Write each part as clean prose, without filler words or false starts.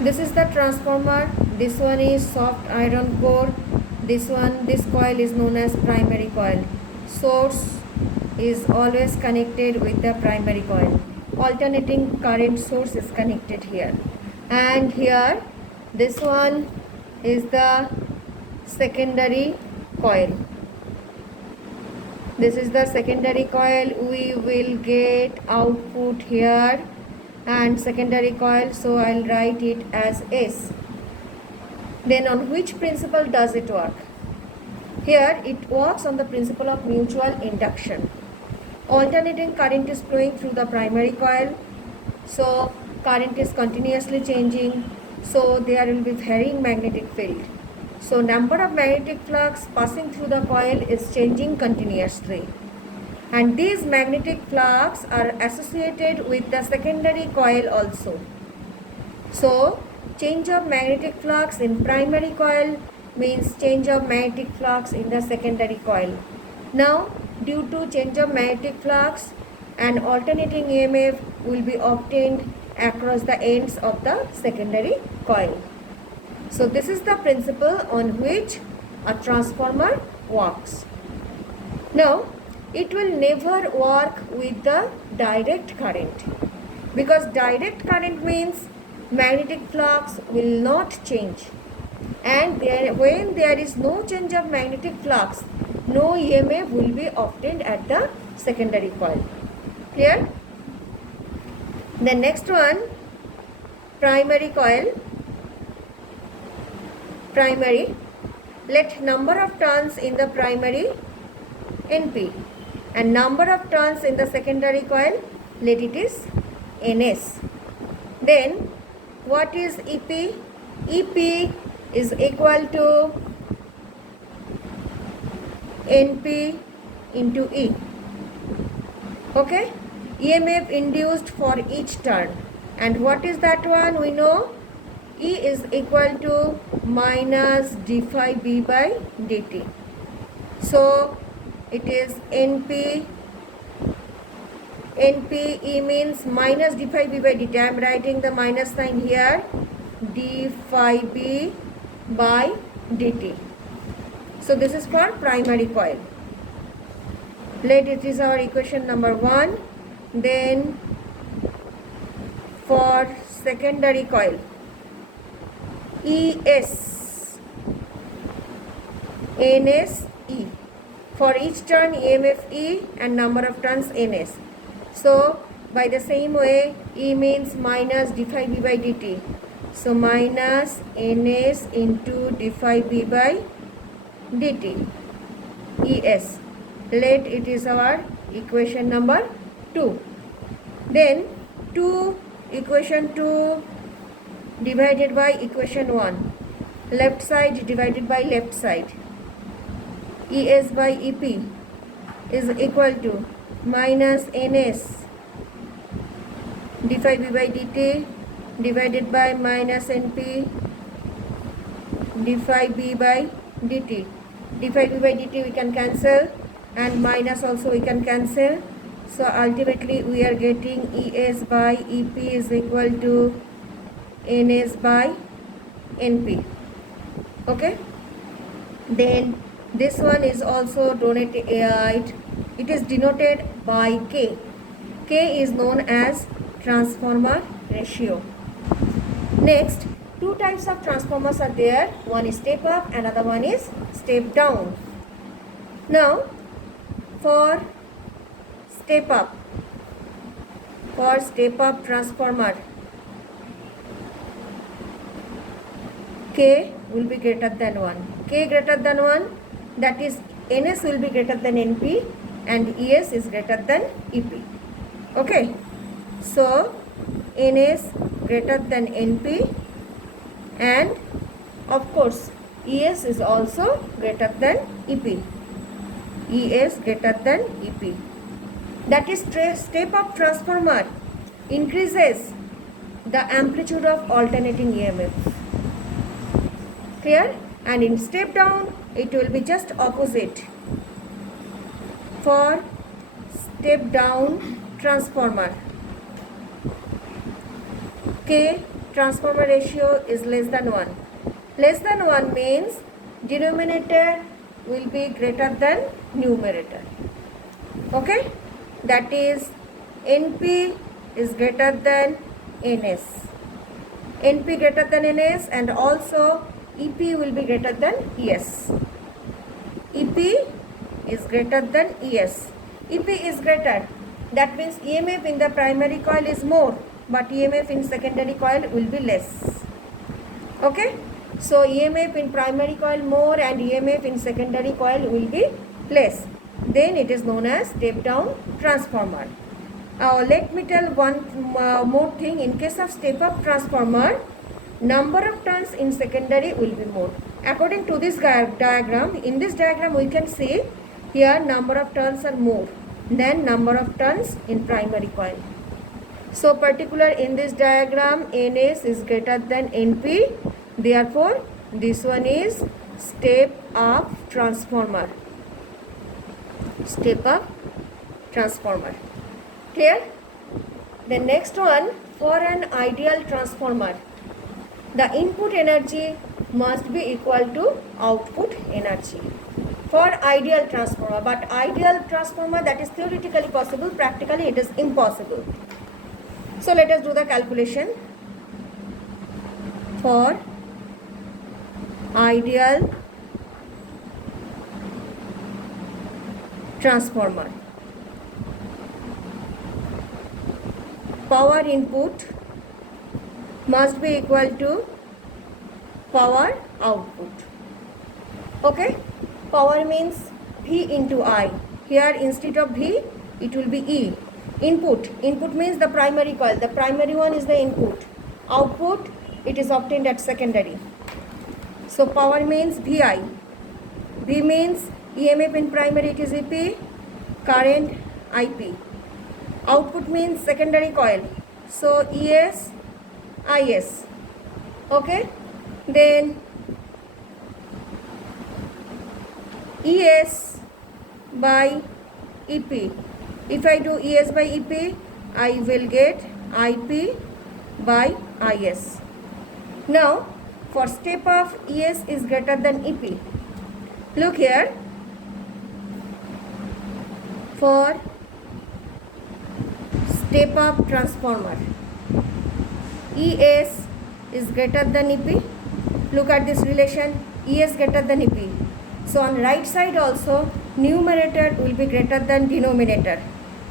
This is the transformer. This one is soft iron core. This coil is known as primary coil. Source is always connected with the primary coil. Alternating current source is connected here. And here, this one is the secondary coil. This is the secondary coil. We will get output here and secondary coil, so I'll write it as S. Then on which principle does it work? Here it works on the principle of mutual induction. Alternating current is flowing through the primary coil, so current is continuously changing, so there will be varying magnetic field. So number of magnetic flux passing through the coil is changing continuously. And these magnetic flux are associated with the secondary coil also. So change of magnetic flux in primary coil means change of magnetic flux in the secondary coil. Now due to change of magnetic flux, an alternating EMF will be obtained across the ends of the secondary coil. So this is the principle on which a transformer works. Now it will never work with the direct current, because direct current means magnetic flux will not change, and when there is no change of magnetic flux, no EMF will be obtained at the secondary coil. Clear? The next one, primary coil. Primary, let number of turns in the primary NP and number of turns in the secondary coil, let it is NS. Then what is EP? EP is equal to NP into E. Okay, EMF induced for each turn, and what is that one? We know E is equal to minus d phi b by dt. So it is NP. NP E means minus d phi b by dt. I am writing the minus sign here. D phi b by dt. So this is for primary coil. Let it is our equation number 1. Then for secondary coil, ES, NS, E. For each turn EMF E and number of turns NS. So by the same way, E means minus d phi b by dt. So minus NS into d phi b by dt. ES. Let it is our equation number 2. Then equation 2 divided by equation 1. Left side divided by left side. ES by EP is equal to minus NS d phi b by dt divided by minus NP d phi b by dt. D phi b by dt we can cancel, and minus also we can cancel. So ultimately we are getting ES by EP is equal to NS by NP. Okay. Then this one is also denoted. It is denoted by K. K is known as transformer ratio. Next, two types of transformers are there. One is step up, another one is step down. Now, for step up transformer, K will be greater than 1. K greater than 1, that is NS will be greater than NP and ES is greater than EP. Okay. So, NS greater than NP and of course ES is also greater than EP. ES greater than EP. That is step up transformer increases the amplitude of alternating EMF. Clear? And in step down it will be just opposite. For step down transformer, K transformer ratio is less than 1. Less than 1 means denominator will be greater than numerator. Okay, that is NP is greater than NS. NP greater than NS, and also EP will be greater than ES. EP is greater than ES. EP is greater, that means EMF in the primary coil is more, but EMF in secondary coil will be less. Okay, so EMF in primary coil more and EMF in secondary coil will be less. Then it is known as step down transformer. Let me tell one more thing. In case of step up transformer, number of turns in secondary will be more. According to this diagram, in this diagram we can see here number of turns are more than number of turns in primary coil. So particular in this diagram, NS is greater than NP. Therefore, this one is step up transformer. Step up transformer. Clear? The next one, for an ideal transformer, the input energy must be equal to output energy. For ideal transformer, but ideal transformer, that is theoretically possible, practically it is impossible. So let us do the calculation. For ideal transformer, power input must be equal to power output. Okay, power means V into I. Here instead of V it will be E. Input means the primary coil, the primary one is the input. Output, it is obtained at secondary. So power means VI. V means EMF in primary, it is EP, current IP. Output means secondary coil, so ES, IS. Okay, then ES by EP. If I do ES by EP, I will get IP by IS. Now, for step of ES is greater than EP. Look here. For step up transformer, ES is greater than EP. Look at this relation, ES greater than EP. So on right side also, numerator will be greater than denominator.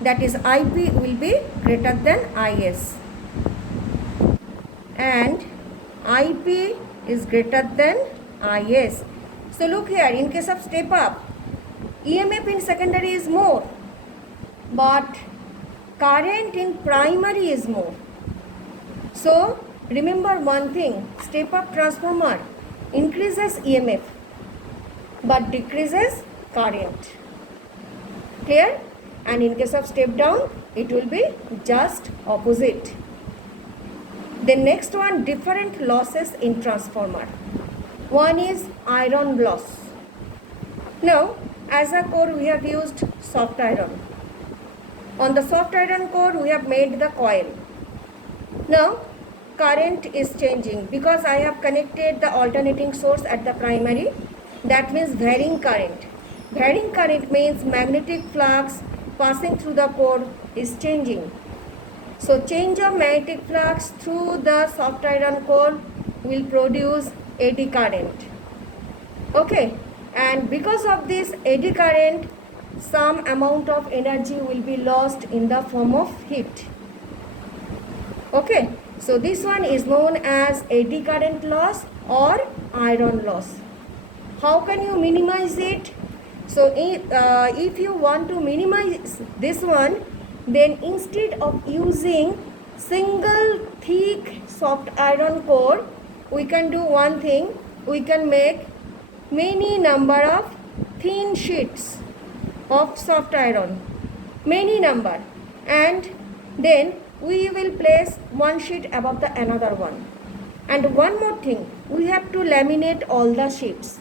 That is IP will be greater than IS. And IP is greater than IS. So look here, in case of step up, EMF in secondary is more, but current in primary is more. So remember one thing, step up transformer increases EMF but decreases current. Clear? And in case of step down, it will be just opposite. The next one, different losses in transformer. One is iron loss. Now, as a core we have used soft iron. On the soft iron core we have made the coil. Now, current is changing because I have connected the alternating source at the primary. That means varying current. Varying current means magnetic flux passing through the core is changing. So change of magnetic flux through the soft iron core will produce eddy current. Okay, and because of this eddy current, some amount of energy will be lost in the form of heat. Okay, so this one is known as eddy current loss or iron loss. How can you minimize it? So if you want to minimize this one, then instead of using single thick soft iron core, we can do one thing. We can make many number of thin sheets of soft iron, many number, and then we will place one sheet above the another one. And one more thing, we have to laminate all the sheets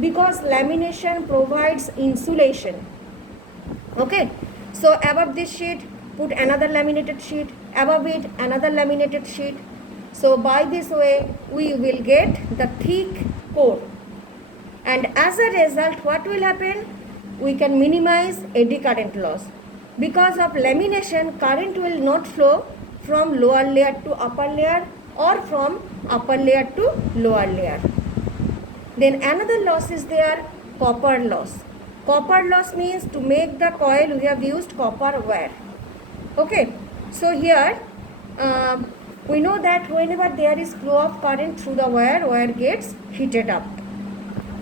because lamination provides insulation. Okay, so above this sheet put another laminated sheet, above it another laminated sheet, So by this way we will get the thick core, and as a result what will happen? We can minimize eddy current loss. Because of lamination, current will not flow from lower layer to upper layer or from upper layer to lower layer. Then another loss is there, copper loss. Copper loss means to make the coil we have used copper wire. Okay, so here we know that whenever there is flow of current through the wire, wire gets heated up.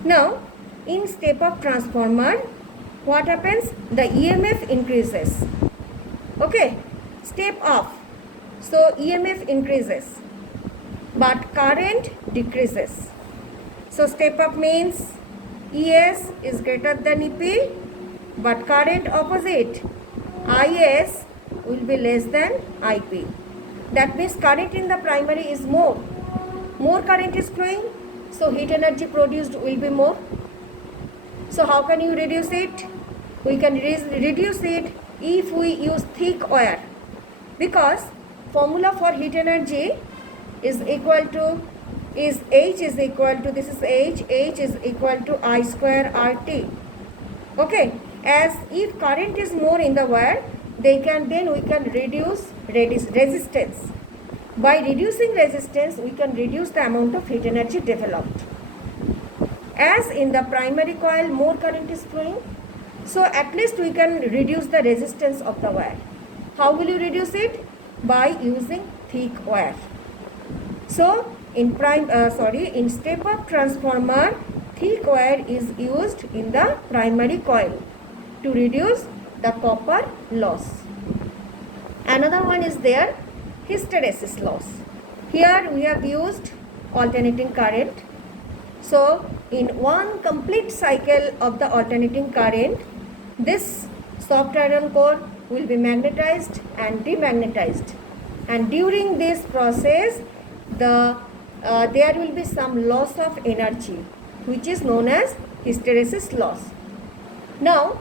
Now in step up transformer, what happens? The EMF increases. Okay, step up, so EMF increases but current decreases. So step up means ES is greater than EP, but current opposite, IS will be less than IP. That means current in the primary is more. More current is flowing, so heat energy produced will be more. So how can you reduce it? We can reduce it if we use thick wire, because formula for heat energy is equal to H is equal to, this is H is equal to I square RT. Okay, as if current is more in the wire, then we can reduce resistance. By reducing resistance, we can reduce the amount of heat energy developed. As in the primary coil more current is flowing, so at least we can reduce the resistance of the wire. How will you reduce it? By using thick wire. So in step up transformer, thick wire is used in the primary coil to reduce the copper loss. Another one is there, hysteresis loss. Here we have used alternating current. So in one complete cycle of the alternating current, this soft iron core will be magnetized and demagnetized, and during this process there will be some loss of energy which is known as hysteresis loss. Now